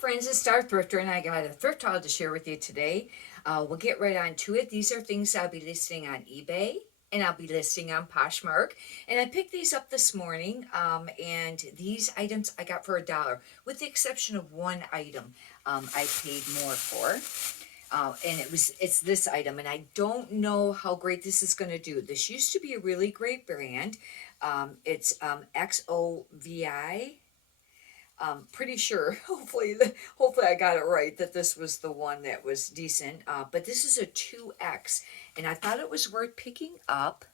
friends, it's Star Thrifter, and I got a thrift haul to share with you today. We'll get right on to it. These are things I'll be listing on eBay, and I'll be listing on Poshmark. And I picked these up this morning, and these items I got for $1, with the exception of one item I paid more for. And it's this item, and I don't know how great this is going to do. This used to be a really great brand. It's XOVI. Pretty sure, hopefully I got it right, that this was the one that was decent. But this is a 2X, and I thought it was worth picking up.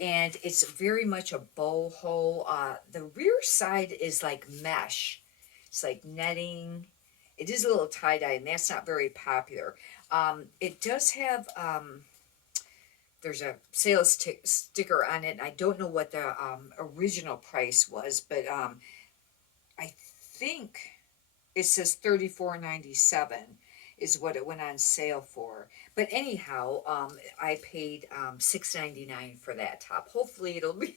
And it's very much a boho. The rear side is like mesh. It's like netting. It is a little tie-dye, and that's not very popular. It does have there's a sales sticker on it, and I don't know what the original price was, but I think it says $34.97 is what it went on sale for. But anyhow, I paid $6.99 for that top. Hopefully it'll be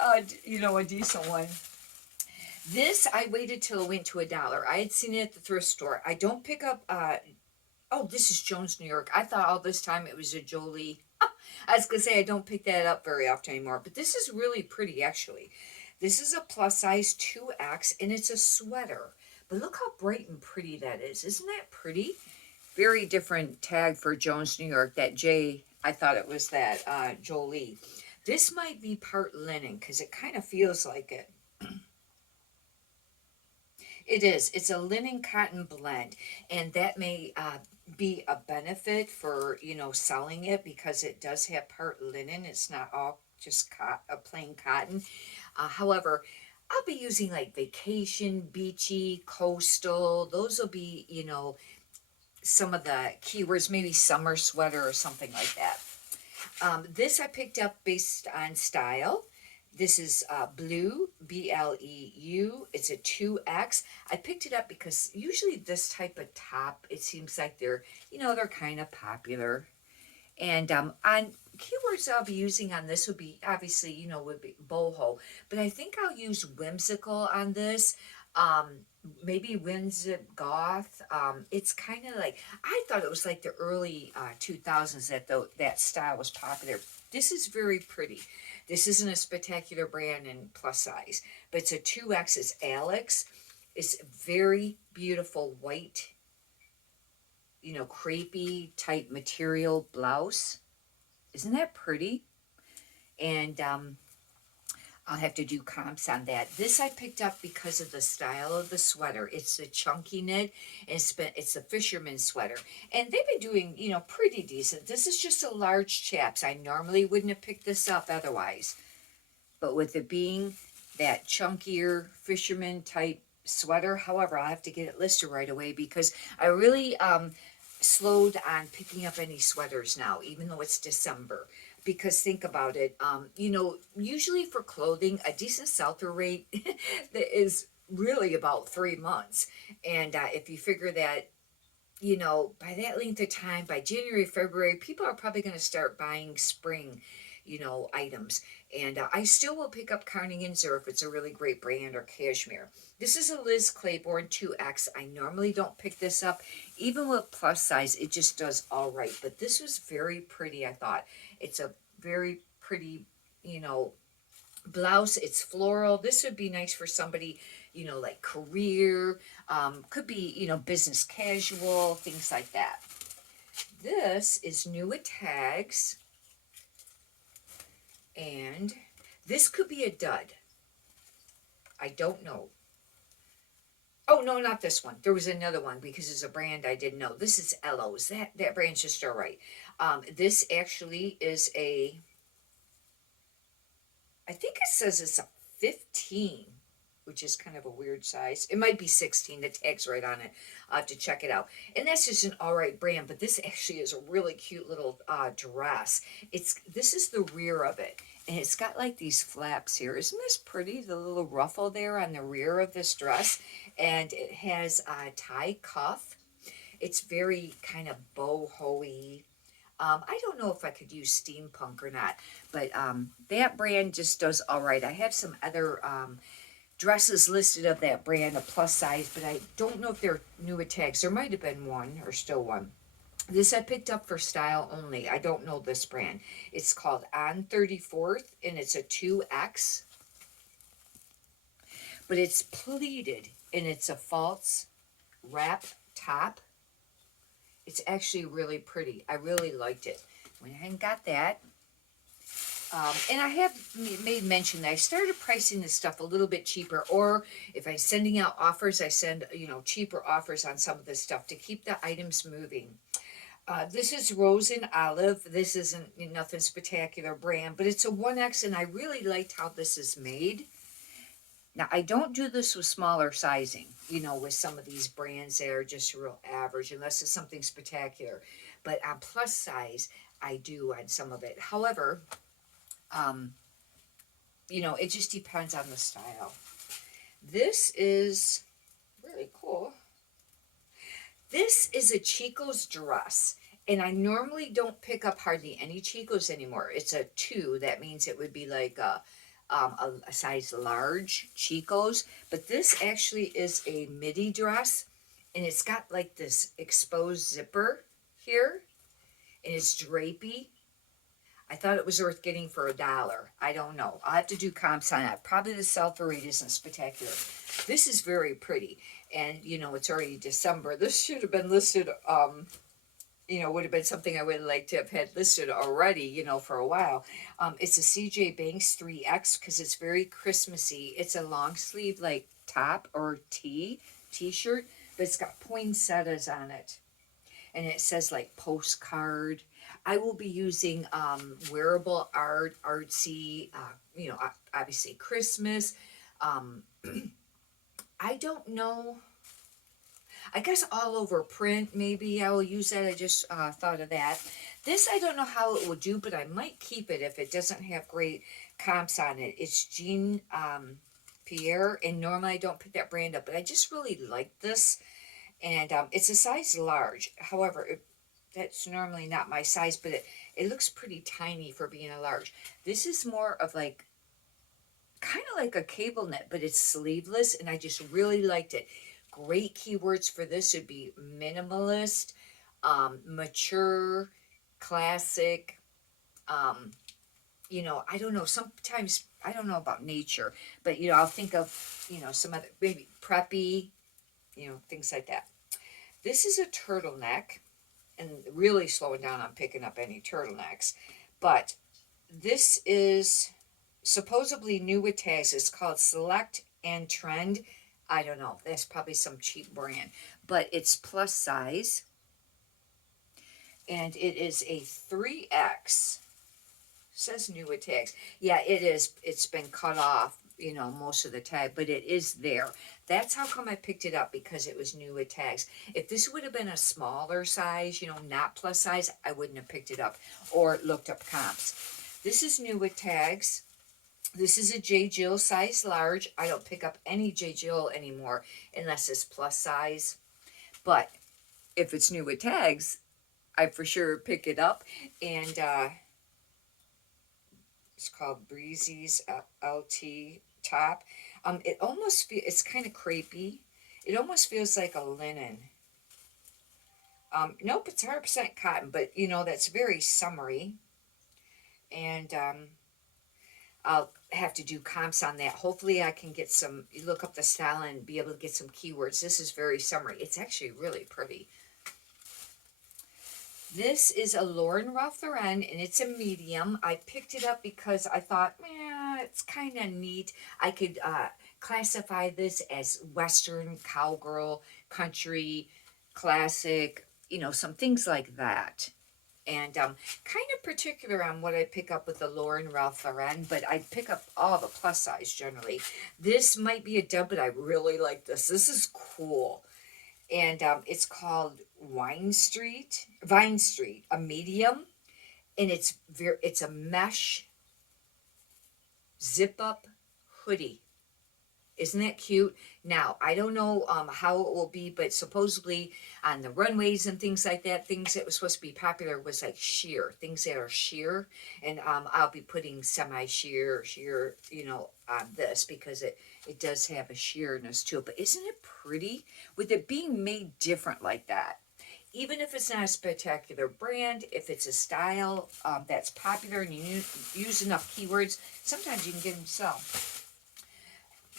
a decent one. This I waited till it went to $1. I had seen it at the thrift store. I don't pick up. Oh, this is Jones, New York. I thought all this time it was a Jolie. I was gonna say I don't pick that up very often anymore, but this is really pretty actually. This is a plus size 2X, and it's a sweater. But look how bright and pretty that is. Isn't that pretty? Very different tag for Jones, New York. That J, I thought it was that Jolie. This might be part linen because it kind of feels like it. It is. It's a linen cotton blend, and that may be a benefit for selling it because it does have part linen. It's not all just a plain cotton. However, I'll be using like vacation, beachy, coastal. Those will be some of the keywords. Maybe summer sweater or something like that. This I picked up based on style. This is blue, BLEU. It's a 2X. I picked it up because usually this type of top, it seems like they're kind of popular. And on keywords I'll be using on this would be, obviously, would be boho. But I think I'll use whimsical on this. Maybe whimsic goth. It's kind of like, I thought it was like the early 2000s that style was popular. This is very pretty. This isn't a spectacular brand in plus size, but it's a 2X. It's Alex. It's very beautiful white, crepey type material blouse. Isn't that pretty? And I'll have to do comps on that. This I picked up because of the style of the sweater. It's a chunky knit, and it's a fisherman sweater. And they've been doing, pretty decent. This is just a large chaps. I normally wouldn't have picked this up otherwise. But with it being that chunkier fisherman type sweater, however, I'll have to get it listed right away because I really slowed on picking up any sweaters now, even though it's December. Because think about it, usually for clothing, a decent sell-through rate is really about 3 months. And if you figure that, by that length of time, by January, February, people are probably going to start buying spring, items. And I still will pick up Carning's or if it's a really great brand or cashmere. This is a Liz Claiborne 2X. I normally don't pick this up. Even with plus size, it just does all right. But this was very pretty, I thought. It's a very pretty, blouse. It's floral. This would be nice for somebody, like career. Could be, business casual, things like that. This is new at tags. And this could be a dud. I don't know. Oh, no, not this one. There was another one because it's a brand I didn't know. This is Ello's. That brand's just all right. This actually is I think it says it's a 15, which is kind of a weird size. It might be 16. The tag's right on it. I'll have to check it out. And that's just an all right brand, but this actually is a really cute little dress. This is the rear of it. And it's got like these flaps here. Isn't this pretty? The little ruffle there on the rear of this dress. And it has a tie cuff. It's very kind of boho-y. I don't know if I could use steampunk or not, but that brand just does all right. I have some other dresses listed of that brand, a plus size, but I don't know if they're new at tags. There might have been one or still one. This I picked up for style only. I don't know this brand. It's called On 34th, and it's a 2X, but it's pleated, and it's a false wrap top. It's actually really pretty. I really liked it. Went ahead and got that. And I have made mention that I started pricing this stuff a little bit cheaper, or if I'm sending out offers, I send, cheaper offers on some of this stuff to keep the items moving. This is Rose and Olive. This isn't nothing spectacular brand, but it's a 1X, and I really liked how this is made. Now, I don't do this with smaller sizing, with some of these brands that are just real average, unless it's something spectacular. But on plus size, I do on some of it. However, it just depends on the style. This is really cool. This is a Chico's dress, and I normally don't pick up hardly any Chico's anymore. It's a 2. That means it would be like a size large Chico's, but this actually is a midi dress, and it's got like this exposed zipper here, and it's drapey. I thought it was worth getting for $1. I don't know. I'll have to do comps on that. Probably the sell-through rate isn't spectacular. This is very pretty, and it's already December. This should have been listed. Would have been something I would like to have had listed already, for a while. It's a CJ Banks 3X because it's very Christmassy. It's a long sleeve like top or t-shirt, but it's got poinsettias on it. And it says like postcard. I will be using wearable art, artsy, obviously Christmas. I don't know. I guess all over print, maybe I will use that. I just thought of that. This, I don't know how it will do, but I might keep it if it doesn't have great comps on it. It's Jean Pierre, and normally I don't pick that brand up, but I just really like this. And it's a size large. However, that's normally not my size, but it looks pretty tiny for being a large. This is more of like, kind of like a cable knit, but it's sleeveless, and I just really liked it. Great keywords for this would be minimalist, mature, classic. I don't know. Sometimes I don't know about nature, but I'll think of some other, maybe preppy, things like that. This is a turtleneck, and really slowing down on picking up any turtlenecks, but this is supposedly new with tags. It's called Select and Trend. I don't know. That's probably some cheap brand, but it's plus size, and it is a 3X. It says new with tags. Yeah, it is. It's been cut off, most of the tag, but it is there. That's how come I picked it up, because it was new with tags. If this would have been a smaller size, not plus size, I wouldn't have picked it up or looked up comps. This is new with tags. This is a J. Jill size large. I don't pick up any J. Jill anymore unless it's plus size. But if it's new with tags, I for sure pick it up. And it's called Breezy's LT top. It almost it's kind of crepey. It almost feels like a linen. Nope, it's 100% cotton, but that's very summery. And I'll have to do comps on that. Hopefully I can get look up the style and be able to get some keywords. This is very summery. It's actually really pretty. This is a Lauren Ralph Lauren, and it's a medium. I picked it up because I thought, it's kind of neat. I could classify this as Western, cowgirl, country, classic, some things like that. And kind of particular on what I pick up with the Lauren Ralph Lauren, but I pick up all the plus size generally. This might be a dub, but I really like this. This is cool. And it's called Vine Street, a medium, and it's a mesh zip up hoodie. Isn't that cute? Now, I don't know how it will be, but supposedly on the runways and things like that, things that were supposed to be popular was like sheer, things that are sheer. And I'll be putting semi-sheer, on this because It does have a sheerness to it, but isn't it pretty? With it being made different like that. Even if it's not a spectacular brand, if it's a style that's popular and you use enough keywords, sometimes you can get them to sell.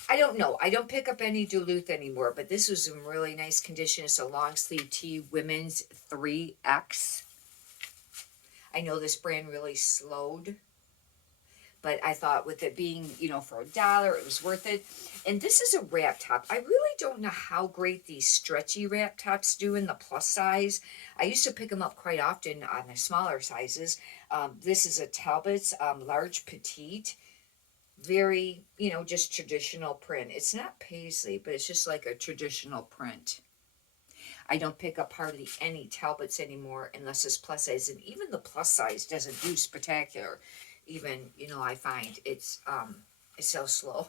I don't know. I don't pick up any Duluth anymore, but this was in really nice condition. It's a long sleeve tee, women's 3X. I know this brand really slowed, but I thought with it being, you know, for $1, it was worth it. And this is a wrap top. I really don't know how great these stretchy wrap tops do in the plus size. I used to pick them up quite often on the smaller sizes. This is a Talbot's large petite. Very, you know, just traditional print. It's not paisley, but it's just like a traditional print. I don't pick up hardly any Talbots anymore unless it's plus size, and even the plus size doesn't do spectacular. Even, you know, I find it's so slow.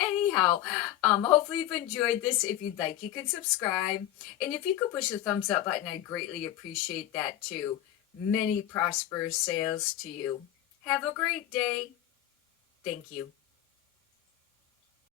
Anyhow, hopefully you've enjoyed this. If you'd like, you can subscribe, and if you could push the thumbs up button, I'd greatly appreciate that too. Many prosperous sales to you. Have a great day. Thank you.